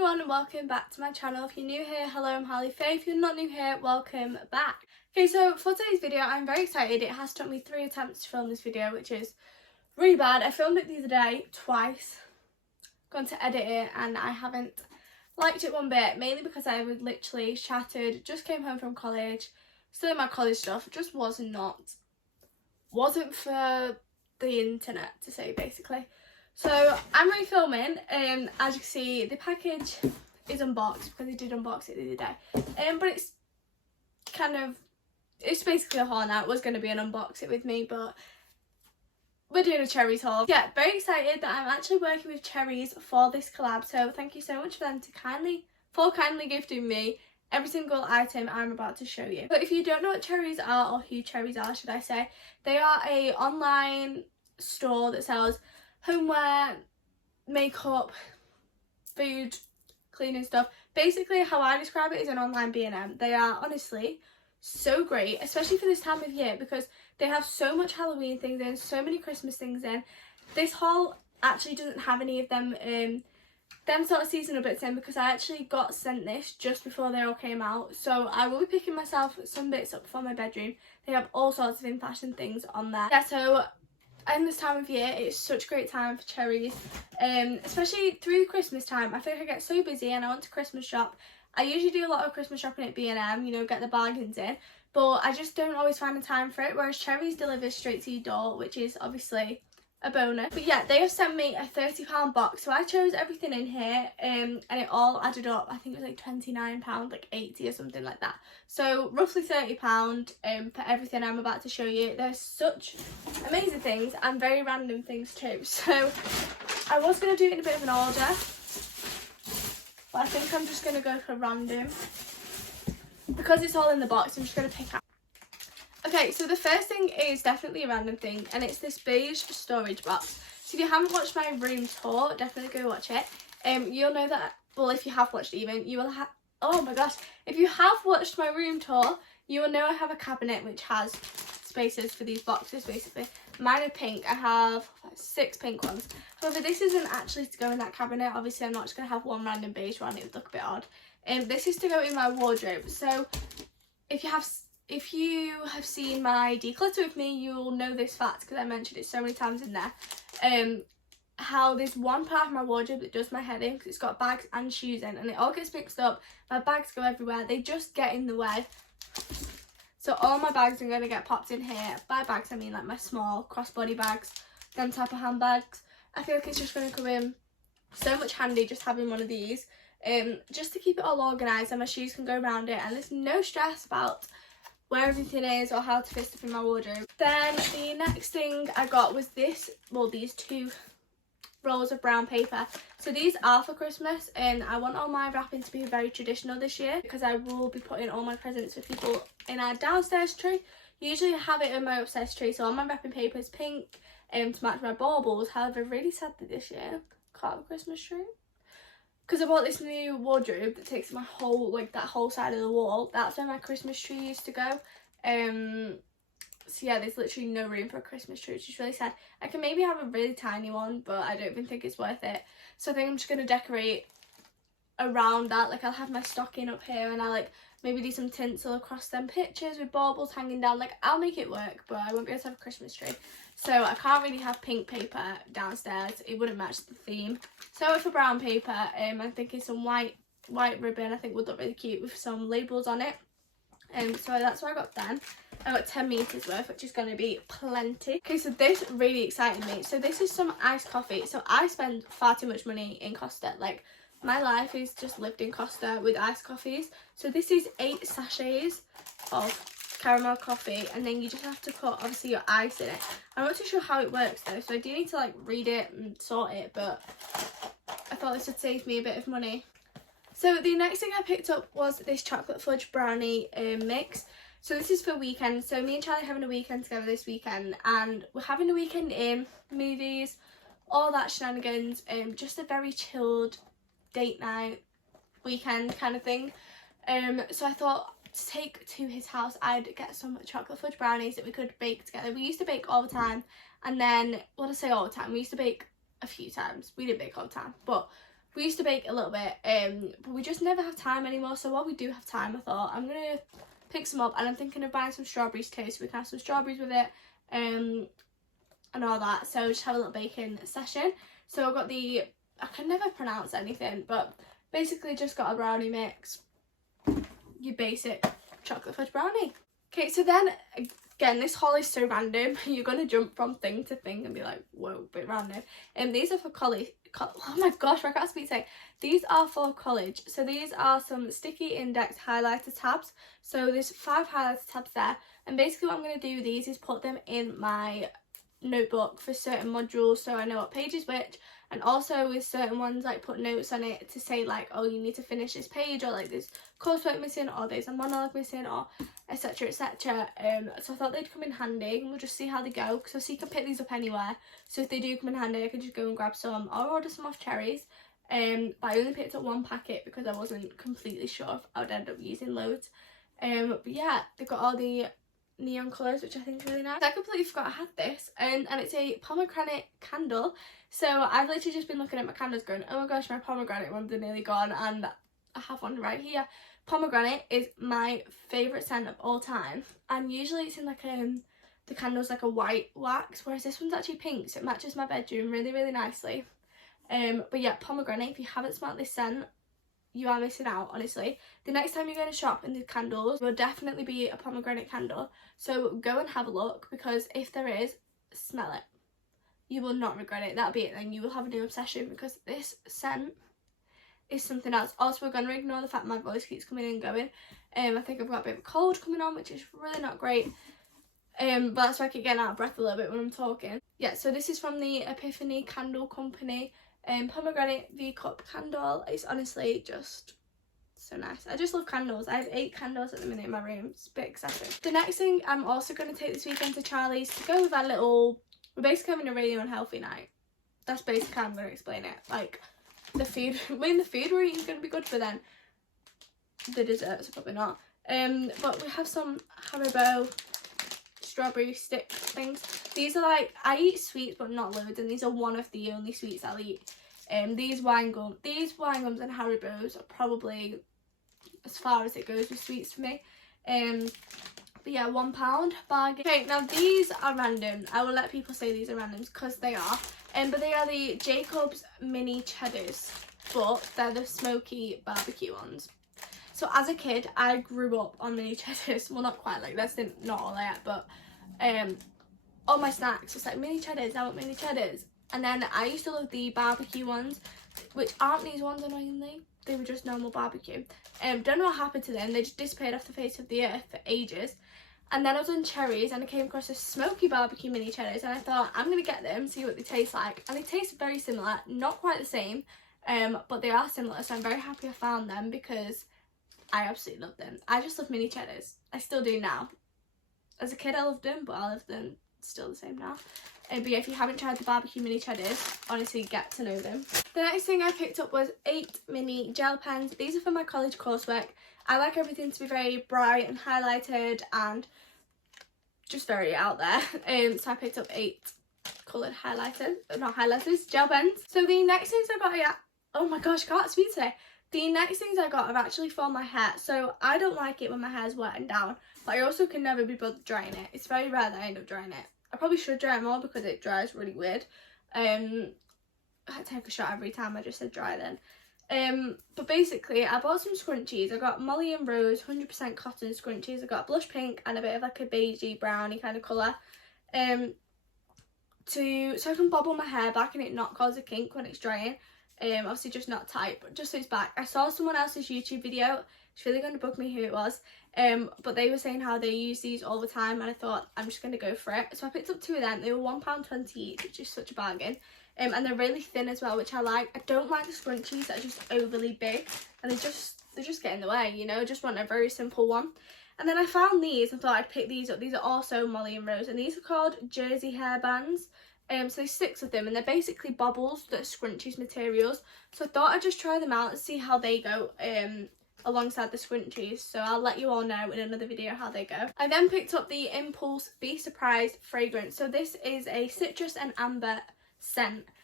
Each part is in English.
everyone and welcome back to my channel. If you're new here, hello, I'm Harleigh-faye. If you're not new here, welcome back. Okay, so for today's video, I'm very excited. It has took me 3 attempts to film this video, which is really bad. I filmed it the other day twice, gone to edit it, and I haven't liked it one bit, mainly because I was literally shattered, just came home from college, still in my college stuff, just wasn't for the internet to say, basically. So I'm refilming, as you can see the package is unboxed because I did unbox it the other day, but it's basically a haul now. It was going to be an unbox it with me, but we're doing a Cherryz haul. Yeah, very excited that I'm actually working with Cherryz for this collab, so thank you so much for them to kindly gifting me every single item I'm about to show you. But if you don't know what Cherryz are, or who Cherryz are should I say, they are a online store that sells homeware, makeup, food, cleaning stuff. Basically how I describe it is an online B&M. They are honestly so great, especially for this time of year, because they have so much Halloween things in, so many Christmas things in. This haul actually doesn't have any of them sort of seasonal bits in, because I actually got sent this just before they all came out, so I will be picking myself some bits up for my bedroom. They have all sorts of in fashion things on there. Yeah, so in this time of year, it's such a great time for Cherryz, especially through Christmas time. I feel like I get so busy and I want to Christmas shop. I usually do a lot of Christmas shopping at B&M, you know, get the bargains in, but I just don't always find the time for it, whereas Cherryz delivers straight to your door, which is obviously a bonus. But yeah, they have sent me a £30 box, so I chose everything in here, and it all added up. I think it was like £29, like 80 or something like that. So roughly £30 for everything I'm about to show you. There's such amazing things and very random things too. So I was going to do it in a bit of an order, but I think I'm just going to go for random. Because it's all in the box, I'm just going to pick out. Okay, so the first thing is definitely a random thing, and it's this beige storage box. So if you haven't watched my room tour, definitely go watch it. You'll know that, well, if you have watched it even, you will have, oh my gosh, if you have watched my room tour, you will know I have a cabinet which has spaces for these boxes, basically. Mine are pink. I have 6 pink ones. However, this isn't actually to go in that cabinet. Obviously, I'm not just going to have one random beige one. It would look a bit odd. This is to go in my wardrobe. So if you have seen my declutter with me, you will know this fact because I mentioned it so many times in there. How there's one part of my wardrobe that does my head in because it's got bags and shoes in, and it all gets mixed up. My bags go everywhere. They just get in the way. So all my bags are going to get popped in here. By bags, I mean like my small crossbody bags, them type of handbags. I feel like it's just going to come in so much handy just having one of these, just to keep it all organised, and my shoes can go around it, and there's no stress about where everything is or how to fit stuff in my wardrobe. Then the next thing I got was these 2 rolls of brown paper. So these are for Christmas, and I want all my wrapping to be very traditional this year because I will be putting all my presents for people in our downstairs tree. Usually I have it in my upstairs tree, so all my wrapping paper is pink to match my baubles. However, really sad that this year I can't have a Christmas tree, because I bought this new wardrobe that takes my whole, like that whole side of the wall. That's where my Christmas tree used to go. So yeah, there's literally no room for a Christmas tree, which is really sad. I can maybe have a really tiny one, but I don't even think it's worth it. So I think I'm just going to decorate around that. Like I'll have my stocking up here, and I like maybe do some tinsel across them pictures with baubles hanging down. Like I'll make it work, but I won't be able to have a Christmas tree. So I can't really have pink paper downstairs. It wouldn't match the theme. So for brown paper, I'm thinking some white ribbon I think would look really cute with some labels on it. So that's why I got them. I got 10 meters worth, which is going to be plenty. Okay, so this really excited me. So this is some iced coffee. So I spend far too much money in Costa. Like my life is just lived in Costa with iced coffees. So this is 8 sachets of caramel coffee, and then you just have to put obviously your ice in it. I'm not too sure how it works though, so I do need to like read it and sort it, but I thought this would save me a bit of money. So the next thing I picked up was this chocolate fudge brownie mix. So this is for weekend. So me and Charlie are having a weekend together this weekend, and we're having a weekend in movies, all that shenanigans, just a very chilled date night weekend kind of thing. So I thought to take to his house, I'd get some chocolate fudge brownies that we could bake together. We used to bake all the time, and then, what I say all the time, we used to bake a few times. We didn't bake all the time, but We used to bake a little bit, but we just never have time anymore. So while we do have time, I thought I'm going to pick some up, and I'm thinking of buying some strawberries too, so we can have some strawberries with it, and all that. So just have a little baking session. So I've got I can never pronounce anything, but basically just got a brownie mix, your basic chocolate fudge brownie. Okay, so then again, this haul is so random. You're gonna jump from thing to thing and be like, whoa, bit random. These are for college. Oh my gosh, I can't speak today. These are for college. So these are some sticky index highlighter tabs. So there's 5 highlighter tabs there, and basically what I'm gonna do with these is put them in my notebook for certain modules, so I know what page is which, and also with certain ones like put notes on it to say like, oh, you need to finish this page, or like there's coursework missing, or there's a monologue missing, or etc etc. So I thought they'd come in handy, and we'll just see how they go, because you can pick these up anywhere, so if they do come in handy I could just go and grab some or order some off Cherryz. But I only picked up 1 packet because I wasn't completely sure if I would end up using loads. But yeah, they've got all the neon colours, which I think is really nice. I completely forgot I had this, and it's a pomegranate candle. So I've literally just been looking at my candles going, oh my gosh, my pomegranate ones are nearly gone, and I have one right here. Pomegranate is my favourite scent of all time, and usually it's in like the candle's like a white wax, whereas this one's actually pink, so it matches my bedroom really, really nicely. But yeah, pomegranate, if you haven't smelled this scent, you are missing out, honestly. The next time you're going to shop in the candles, will definitely be a pomegranate candle. So go and have a look, because if there is, smell it. You will not regret it. That'll be it then. You will have a new obsession, because this scent is something else. Also, we're going to ignore the fact my voice keeps coming and going. I think I've got a bit of a cold coming on, which is really not great. But that's why I keep getting out of breath a little bit when I'm talking. Yeah, so this is from the Epiphany Candle Company. Pomegranate V-Cup candle. It's honestly just so nice. I just love candles. I have 8 candles at the minute in my room. It's a bit excessive. The next thing I'm also going to take this weekend to Charlie's to go with our little... We're basically having a really unhealthy night. That's basically how I'm going to explain it. Like, the food... I mean, the food we're eating is going to be good, but then the desserts are probably not. But we have some Haribo strawberry stick things. These are like, I eat sweets but not loads, and these are one of the only sweets I'll eat. These wine gums and Haribos are probably as far as it goes with sweets for me. But yeah, £1 bargain. Okay, now these are random. I will let people say these are random because they are. But they are the Jacob's mini cheddars, but they're the smoky barbecue ones. So as a kid, I grew up on mini cheddars. Well, not quite like that's not all I ate, but all my snacks was like mini cheddars. I want mini cheddars. And then I used to love the barbecue ones, which aren't these ones annoyingly. They were just normal barbecue. Don't know what happened to them. They just disappeared off the face of the earth for ages. And then I was on Cherryz and I came across a smoky barbecue mini cheddars, and I thought I'm gonna get them, see what they taste like. And they taste very similar, not quite the same, but they are similar. So I'm very happy I found them because I absolutely love them. I just love mini cheddars. I still do now. As a kid I loved them, but I love them still the same now. But yeah, if you haven't tried the barbecue mini cheddars, honestly get to know them. The next thing I picked up was 8 mini gel pens. These are for my college coursework. I like everything to be very bright and highlighted and just very out there. So I picked up 8 coloured gel pens. So the next things I got, oh my gosh, I can't speak today. The next things I got are actually for my hair. So I don't like it when my hair's wet and down, but I also can never be bothered drying it. It's very rare that I end up drying it. I probably should dry it more because it dries really weird. I take a shot every time I just said dry then. But basically I bought some scrunchies. I got Molly and Rose 100% cotton scrunchies. I got blush pink and a bit of like a beigey browny kind of colour. So I can bobble my hair back and it not cause a kink when it's drying. Obviously just not tight, but just so it's back. I saw someone else's YouTube video. It's really going to bug me who it was. But they were saying how they use these all the time, and I thought I'm just going to go for it. So I picked up 2 of them. They were £1.20 each, which is such a bargain. And they're really thin as well, which I like. I don't like the scrunchies that are just overly big, and they just get in the way, you know. I just want a very simple one. And then I found these and thought I'd pick these up. These are also Molly and Rose, and these are called Jersey hair bands. So there's 6 of them, and they're basically bobbles that are scrunchies materials. So I thought I'd just try them out and see how they go alongside the scrunchies. So I'll let you all know in another video how they go. I then picked up the Impulse Be Surprised fragrance. So this is a citrus and amber scent,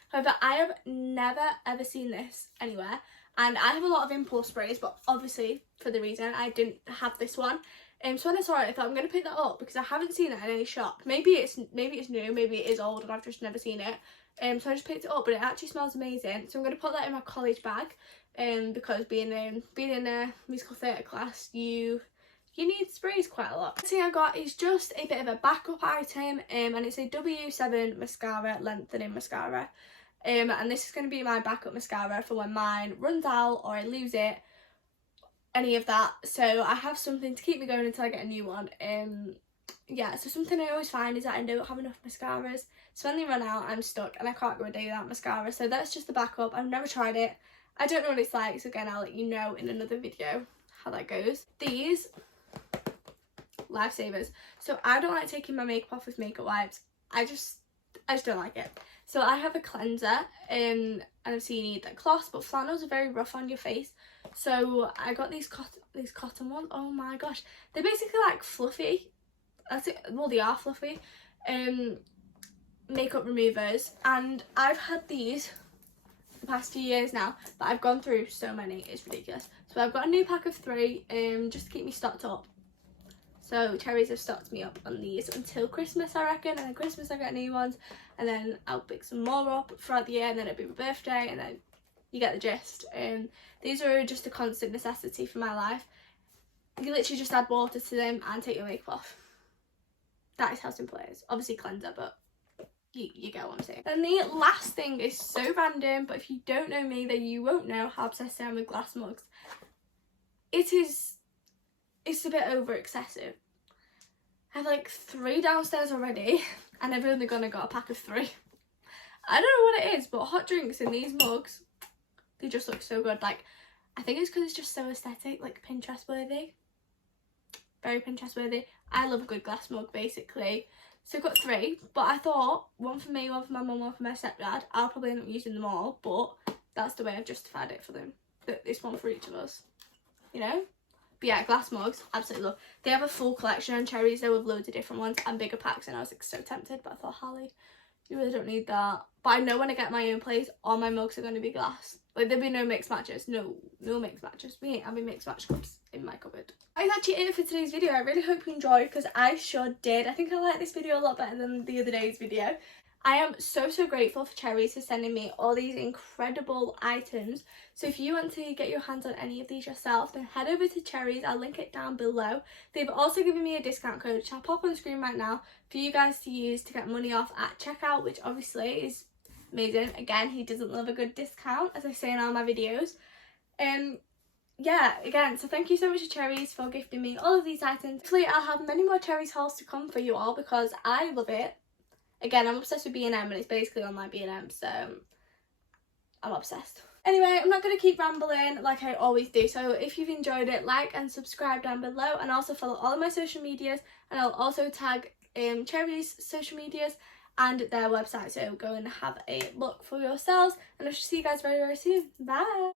However, I have never ever seen this anywhere, and I have a lot of impulse sprays, but obviously for the reason I didn't have this one. So when I saw it, I thought I'm going to pick that up because I haven't seen it in any shop. Maybe it's new, maybe it is old and I've just never seen it. So I just picked it up, but it actually smells amazing. So I'm going to put that in my college bag, because being in a musical theatre class, you need sprays quite a lot. The thing I got is just a bit of a backup item, and it's a W7 mascara, lengthening mascara. And this is going to be my backup mascara for when mine runs out or I lose it, any of that. So I have something to keep me going until I get a new one. Yeah, so something I always find is that I don't have enough mascaras, so when they run out I'm stuck and I can't go a day without mascara. So that's just the backup. I've never tried it, I don't know what it's like, so again I'll let you know in another video how that goes. These lifesavers. So I don't like taking my makeup off with makeup wipes. I just don't like it. So I have a cleanser, and obviously you need that cloth, but flannels are very rough on your face. So I got these cotton ones. Oh my gosh, they're basically like fluffy. That's it. Well, they are fluffy. Makeup removers, and I've had these for the past few years now, but I've gone through so many, it's ridiculous. So I've got a new pack of 3, just to keep me stocked up. So Cherryz have stocked me up on these until Christmas, I reckon, and then Christmas I get new ones, and then I'll pick some more up throughout the year, and then it'll be my birthday, and then you get the gist. These are just a constant necessity for my life. You literally just add water to them and take your makeup off. That is how simple it is. Obviously cleanser, but you get what I'm saying. And the last thing is so random, but if you don't know me, then you won't know how obsessed I am with glass mugs. It's a bit over excessive. I have like 3 downstairs already, and I've only got a pack of 3. I don't know what it is, but hot drinks in these mugs, they just look so good. Like, I think it's because it's just so aesthetic, like Pinterest worthy. Very Pinterest worthy. I love a good glass mug, basically. So I've got 3, but I thought one for me, one for my mum, one for my stepdad. I'll probably end up using them all, but that's the way I've justified it for them. This one for each of us, you know? But yeah, glass mugs, absolutely love. They have a full collection on Cherryz though, with loads of different ones and bigger packs, and I was like so tempted, but I thought, Harleigh, you really don't need that. But I know when I get my own place, all my mugs are going to be glass. Like, there'll be no mixed matches. No mixed matches. We ain't having mixed match cups in my cupboard. That's actually it for today's video. I really hope you enjoyed, because I sure did. I think I like this video a lot better than the other day's video. I am so grateful for Cherryz for sending me all these incredible items. So if you want to get your hands on any of these yourself, then head over to Cherryz. I'll link it down below. They've also given me a discount code, which I'll pop on the screen right now, for you guys to use to get money off at checkout, which obviously is amazing. Again, he doesn't love a good discount, as I say in all my videos. Yeah, again, so thank you so much to Cherryz for gifting me all of these items. Hopefully I'll have many more Cherryz hauls to come for you all, because I love it. Again, I'm obsessed with B&M, and it's basically on my B&M, so I'm obsessed. Anyway, I'm not going to keep rambling like I always do, so if you've enjoyed it, like and subscribe down below, and also follow all of my social medias, and I'll also tag Cherryz social medias and their website, so go and have a look for yourselves, and I shall see you guys very soon. Bye!